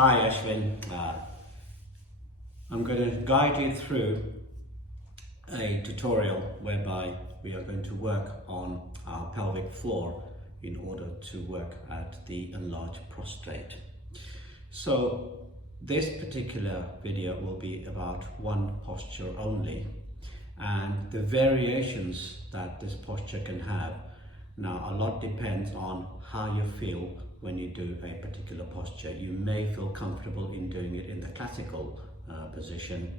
Hi Ashwin, I'm going to guide you through a tutorial whereby we are going to work on our pelvic floor in order to work at the enlarged prostrate. So this particular video will be about one posture only, and the variations that this posture can have. Now, a lot depends on how you feel when you do a particular posture. You may feel comfortable in doing it in the classical position.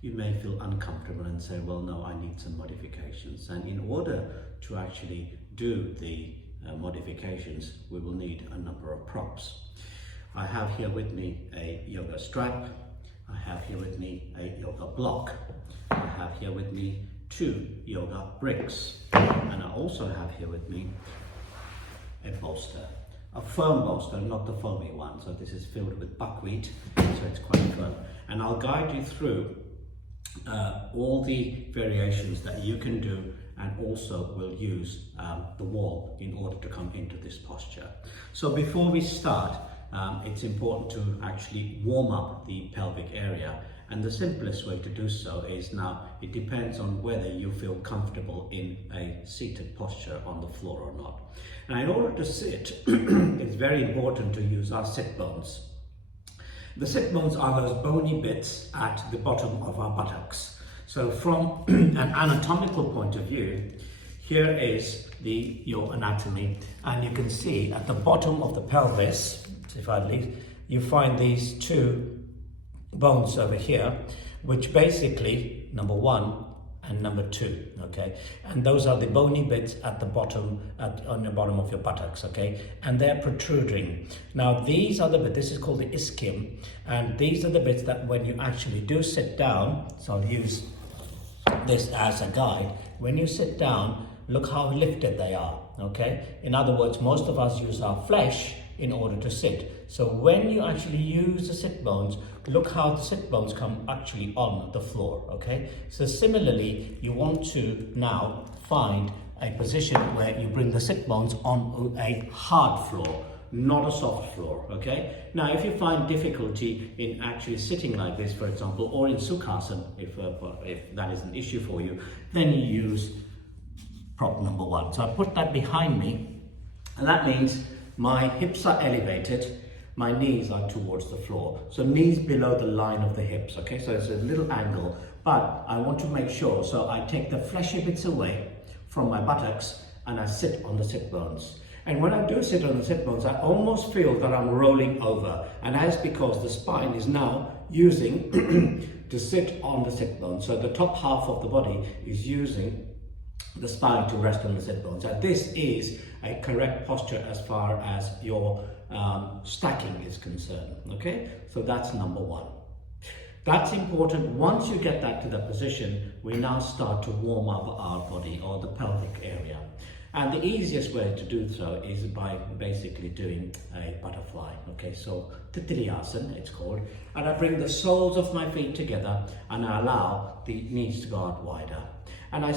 You may feel uncomfortable and say, well, no, I need some modifications. And in order to actually do the modifications, we will need a number of props. I have here with me a yoga strap. I have here with me a yoga block. I have here with me 2 yoga bricks. And I also have here with me a bolster. A firm bolster, not the foamy one. So this is filled with buckwheat, so it's quite firm. And I'll guide you through all the variations that you can do, and also we'll use the wall in order to come into this posture. So before we start, it's important to actually warm up the pelvic area. And the simplest way to do so is, now it depends on whether you feel comfortable in a seated posture on the floor or not. Now, in order to sit, it's very important to use our sit bones. The sit bones are those bony bits at the bottom of our buttocks. So from an anatomical point of view, here is your anatomy, and you can see at the bottom of the pelvis, if I leave, you find these 2 bones over here, which basically number 1 and number 2, okay, and those are the bony bits at the bottom, on the bottom of your buttocks, okay, and they're protruding. Now these are the bits, this is called the ischium, and these are the bits that when you actually do sit down, so I'll use this as a guide. When you sit down, look how lifted they are, okay. In other words, most of us use our flesh in order to sit. So when you actually use the sit bones, look how the sit bones come actually on the floor, okay? So similarly, you want to now find a position where you bring the sit bones on a hard floor, not a soft floor, okay? Now, if you find difficulty in actually sitting like this, for example, or in Sukhasana, if that is an issue for you, then you use prop number 1. So I put that behind me, and that means my hips are elevated, my knees are towards the floor. So knees below the line of the hips, okay? So it's a little angle, but I want to make sure, so I take the fleshy bits away from my buttocks and I sit on the sit bones. And when I do sit on the sit bones, I almost feel that I'm rolling over, and that's because the spine is now using to sit on the sit bones. So the top half of the body is using the spine to rest on the sit bones. And this is a correct posture as far as your stacking is concerned, okay? So that's number 1. That's important. Once you get that to the position, we now start to warm up our body, or the pelvic area. And the easiest way to do so is by basically doing a butterfly, okay? So Titri Asana, it's called. And I bring the soles of my feet together, and I allow the knees to go out wider. And I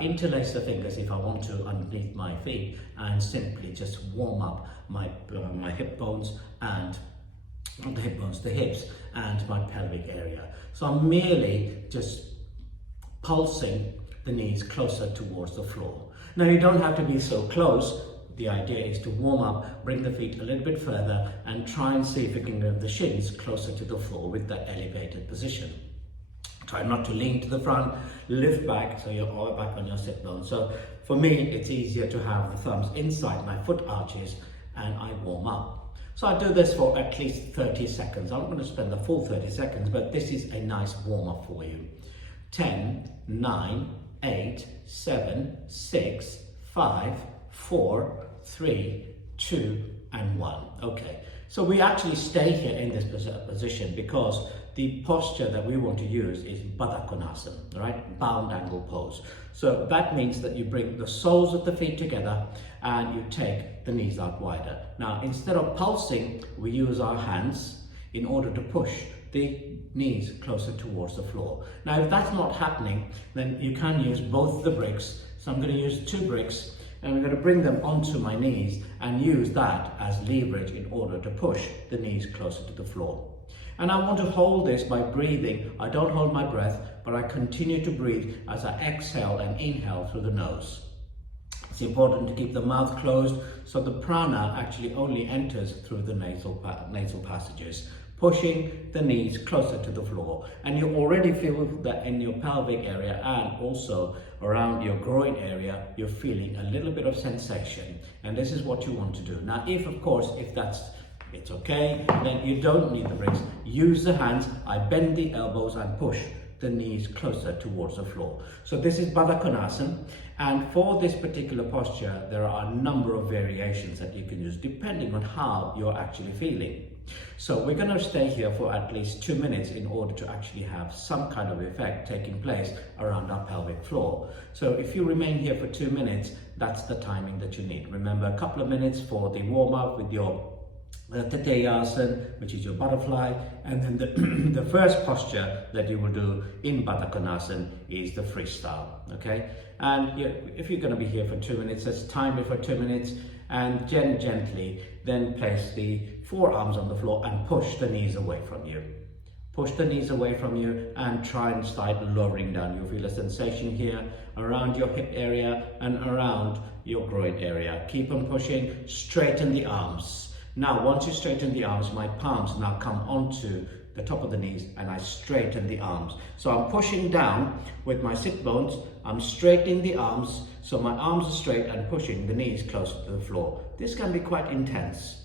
interlace the fingers if I want to underneath my feet, and simply just warm up my hip bones, and not the hip bones, the hips, and my pelvic area. So I'm merely just pulsing the knees closer towards the floor. Now, you don't have to be so close. The idea is to warm up, bring the feet a little bit further, and try and see if you can get the shins closer to the floor with the elevated position. Try not to lean to the front, lift back, so you're all back on your sit bones. So for me, it's easier to have the thumbs inside my foot arches, and I warm up. So I do this for at least 30 seconds. I'm not going to spend the full 30 seconds, but this is a nice warm up for you. 10, 9, 8, 7, 6, 5, 4, 3, 2, and 1. Okay, so we actually stay here in this position because the posture that we want to use is Baddha Konasana, right? Bound angle pose. So that means that you bring the soles of the feet together and you take the knees out wider. Now, instead of pulsing, we use our hands in order to push the knees closer towards the floor. Now, if that's not happening, then you can use both the bricks. So I'm going to use 2 bricks, And I'm going to bring them onto my knees and use that as leverage in order to push the knees closer to the floor. And I want to hold this by breathing. I don't hold my breath, but I continue to breathe as I exhale and inhale through the nose. It's important to keep the mouth closed so the prana actually only enters through the nasal passages, pushing the knees closer to the floor. And you already feel that in your pelvic area and also around your groin area, you're feeling a little bit of sensation. And this is what you want to do. Now, if it's okay, then you don't need the bricks. Use the hands. I bend the elbows and push the knees closer towards the floor. So this is Baddha Konasana, and for this particular posture there are a number of variations that you can use depending on how you're actually feeling. So we're going to stay here for at least 2 minutes in order to actually have some kind of effect taking place around our pelvic floor. So if you remain here for 2 minutes, that's the timing that you need. Remember, a couple of minutes for the warm-up with your Asana, which is your butterfly, and then the first posture that you will do in Baddha Konasana is the freestyle. Okay, and if you're going to be here for 2 minutes, let's time it for 2 minutes, and gently then place the forearms on the floor and push the knees away from you. Push the knees away from you and try and start lowering down. You'll feel a sensation here around your hip area and around your groin area. Keep on pushing. Straighten the arms. Now, once you straighten the arms, my palms now come onto the top of the knees and I straighten the arms. So I'm pushing down with my sit bones, I'm straightening the arms, so my arms are straight and pushing the knees closer to the floor. This can be quite intense.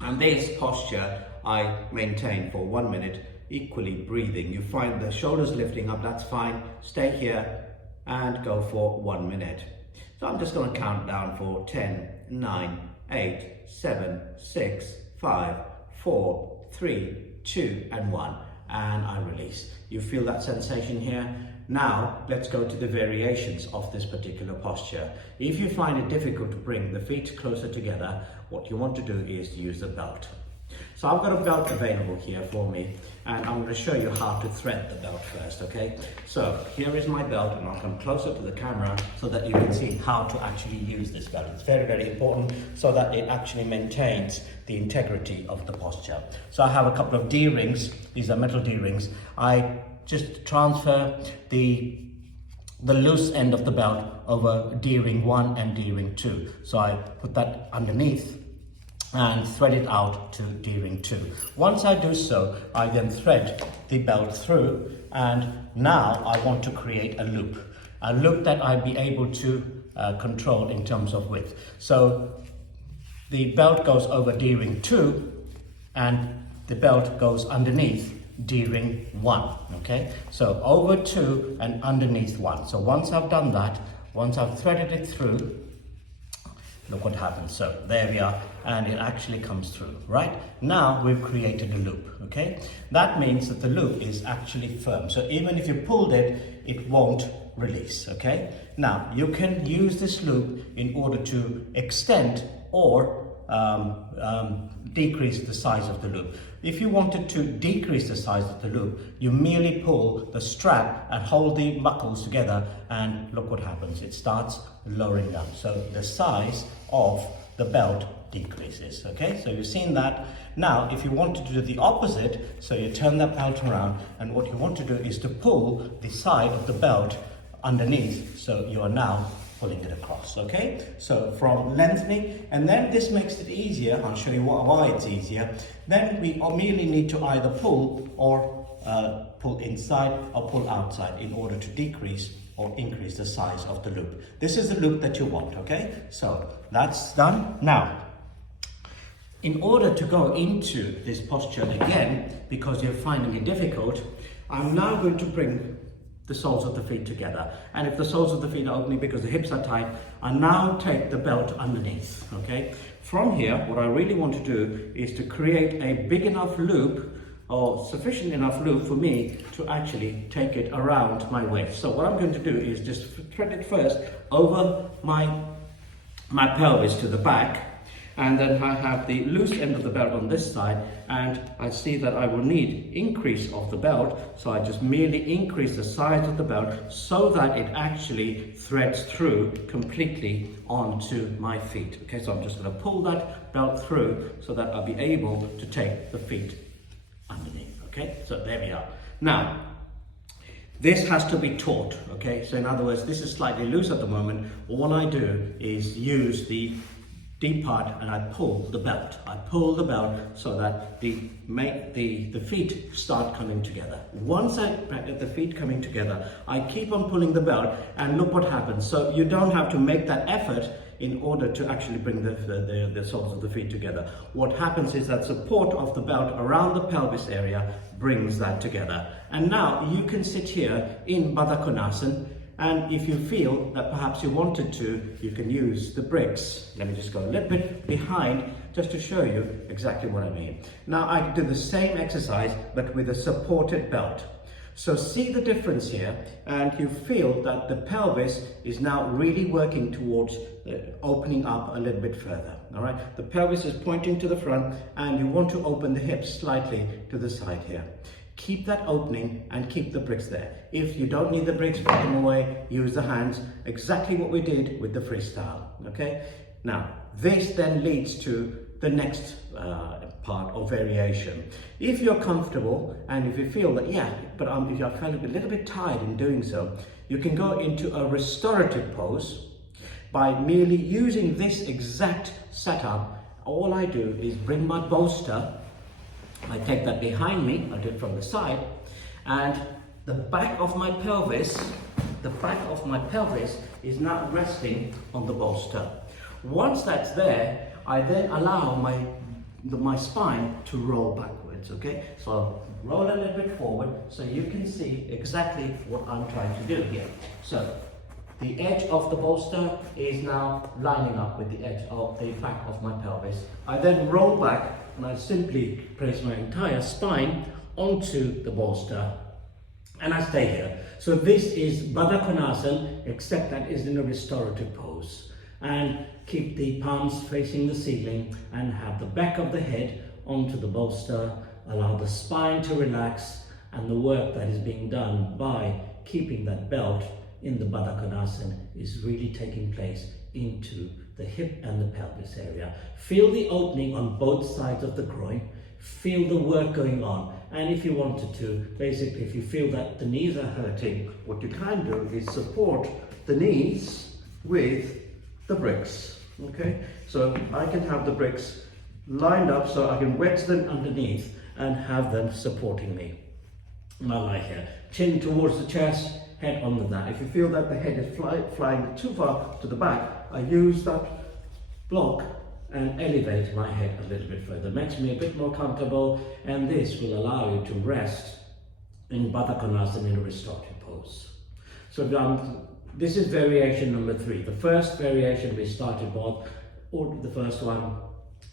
And this posture I maintain for 1 minute, equally breathing. You find the shoulders lifting up, that's fine. Stay here and go for 1 minute. So I'm just going to count down for 10, 9, 8, 7, 6, 5, 4, 3, 2, and 1. And I release. You feel that sensation here? Now, let's go to the variations of this particular posture. If you find it difficult to bring the feet closer together, what you want to do is to use the belt. So I've got a belt available here for me, and I'm going to show you how to thread the belt first, okay? So here is my belt, and I'll come closer to the camera so that you can see how to actually use this belt. It's very, very important so that it actually maintains the integrity of the posture. So I have a couple of D-rings. These are metal D-rings. I just transfer the loose end of the belt over D-ring 1 and D-ring 2. So I put that underneath and thread it out to D-ring 2. Once I do so, I then thread the belt through, and now I want to create a loop that I'd be able to control in terms of width. So the belt goes over D-ring 2 and the belt goes underneath D-ring 1, okay? So over 2 and underneath 1. So once I've done that, once I've threaded it through, look what happens. So there we are, and it actually comes through, right? Now we've created a loop, okay? That means that the loop is actually firm. So even if you pulled it, it won't release, okay? Now you can use this loop in order to extend or decrease the size of the loop. If you wanted to decrease the size of the loop, you merely pull the strap and hold the buckles together, and look what happens. It starts lowering down. So the size of the belt decreases, okay? So you've seen that. Now, if you wanted to do the opposite, so you turn that belt around, and what you want to do is to pull the side of the belt underneath, so you are now pulling it across, okay? So from lengthening, and then this makes it easier. I'll show you why it's easier. Then we merely need to either pull or pull inside or pull outside in order to decrease or increase the size of the loop. This is the loop that you want, okay? So that's done. Now, in order to go into this posture again, because you're finding it difficult, I'm now going to bring the soles of the feet together. And if the soles of the feet are opening because the hips are tight, I now take the belt underneath, okay? From here, what I really want to do is to create a big enough loop, or sufficient enough loop for me to actually take it around my waist. So what I'm going to do is just thread it first over my pelvis to the back, And then I have the loose end of the belt on this side, and I see that I will need increase of the belt, so I just merely increase the size of the belt so that it actually threads through completely onto my feet. Okay, so I'm just going to pull that belt through so that I'll be able to take the feet underneath. Okay, so there we are. Now, this has to be taut, okay? So in other words, this is slightly loose at the moment. All I do is use the deep part and I pull the belt. I pull the belt so that the feet start coming together. Once I get the feet coming together, I keep on pulling the belt and look what happens. So you don't have to make that effort in order to actually bring the soles of the feet together. What happens is that support of the belt around the pelvis area brings that together. And now you can sit here in Baddha Konasana, and if you feel that perhaps you wanted to, you can use the bricks. Let me just go a little bit behind just to show you exactly what I mean. Now I do the same exercise but with a supported belt. So see the difference here, and you feel that the pelvis is now really working towards opening up a little bit further. All right, the pelvis is pointing to the front and you want to open the hips slightly to the side here. Keep that opening and keep the bricks there. If you don't need the bricks, put them away, use the hands, exactly what we did with the freestyle, okay? Now, this then leads to the next part of variation. If you're comfortable and if you feel that, if I felt a little bit tired in doing so, you can go into a restorative pose by merely using this exact setup. All I do is bring my bolster, I take that behind me, I do it from the side, and the back of my pelvis is now resting on the bolster. Once that's there, I then allow my spine to roll backwards, okay? So I'll roll a little bit forward so you can see exactly what I'm trying to do here. So the edge of the bolster is now lining up with the edge of the back of my pelvis. I then roll back and I simply place my entire spine onto the bolster and I stay here. So this is Baddha Konasana, except that is in a restorative pose. And keep the palms facing the ceiling and have the back of the head onto the bolster. Allow the spine to relax, and the work that is being done by keeping that belt in the Baddha Konasana is really taking place into the hip and the pelvis area. Feel the opening on both sides of the groin. Feel the work going on. And if you wanted to, basically, if you feel that the knees are hurting, what you can do is support the knees with the bricks. Okay? So I can have the bricks lined up so I can wedge them underneath and have them supporting me. And I lie here. Chin towards the chest, head on the that. If you feel that the head is flying too far to the back, I use that block and elevate my head a little bit further. Makes me a bit more comfortable, and this will allow you to rest in Baddha Konasana in a restorative pose. So this is variation number 3. The first variation we started with, or the first one,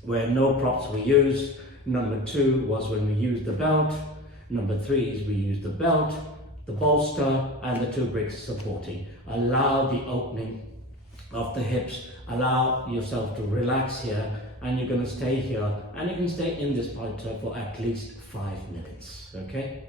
where no props were used. Number 2 was when we used the belt. Number 3 is we used the belt, the bolster, and the 2 bricks supporting. Allow the opening of the hips, allow yourself to relax here, and you're going to stay here, and you can stay in this posture for at least 5 minutes, okay?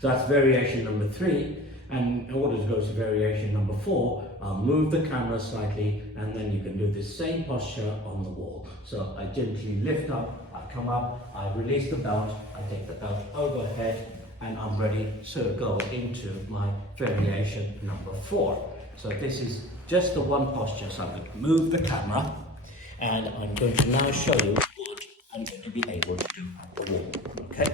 So that's variation number 3, and in order to go to variation number 4, I'll move the camera slightly, and then you can do the same posture on the wall. So I gently lift up, I come up, I release the belt, I take the belt overhead, and I'm ready to go into my variation number 4. So this is just the one posture, so I'm going to move the camera and I'm going to now show you what I'm going to be able to do at the wall, okay?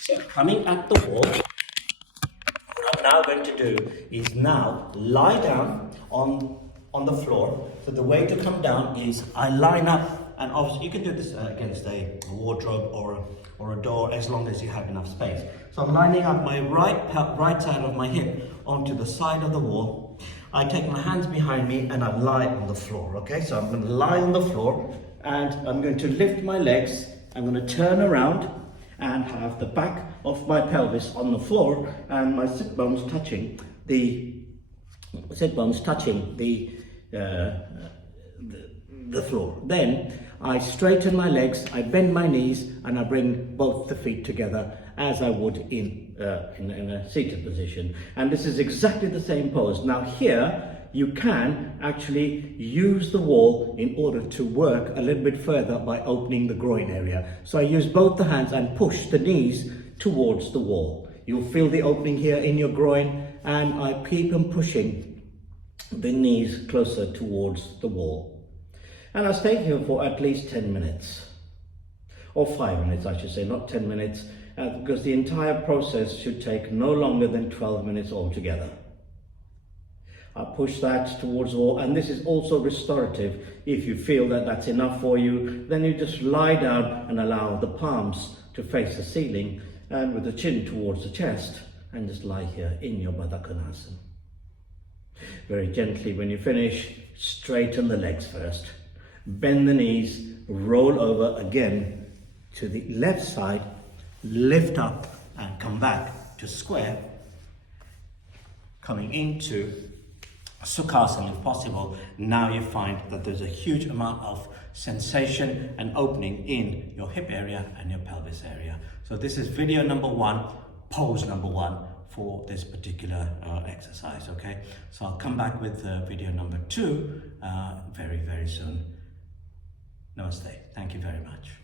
So coming at the wall, what I'm now going to do is now lie down on the floor. So the way to come down is I line up, and obviously you can do this against a wardrobe or a door as long as you have enough space. So I'm lining up my right side of my hip onto the side of the wall. I take my hands behind me and I lie on the floor, okay? So I'm going to lie on the floor and I'm going to lift my legs. I'm going to turn around and have the back of my pelvis on the floor and my sit bones touching the the floor. Then I straighten my legs, I bend my knees, and I bring both the feet together as I would in a seated position. And this is exactly the same pose. Now here, you can actually use the wall in order to work a little bit further by opening the groin area. So I use both the hands and push the knees towards the wall. You'll feel the opening here in your groin, and I keep on pushing the knees closer towards the wall. And I stay here for at least 10 minutes. Or 5 minutes, I should say, not 10 minutes, because the entire process should take no longer than 12 minutes altogether. I push that towards the wall, and this is also restorative. If you feel that that's enough for you, then you just lie down and allow the palms to face the ceiling, and with the chin towards the chest, and just lie here in your Baddha Konasana. Very gently, when you finish, straighten the legs first. Bend the knees, roll over again to the left side, lift up and come back to square, coming into Sukhasana if possible. Now you find that there's a huge amount of sensation and opening in your hip area and your pelvis area. So this is video number 1, pose number 1 for this particular exercise, okay? So I'll come back with video number 2 very, very soon. Namaste. Thank you very much.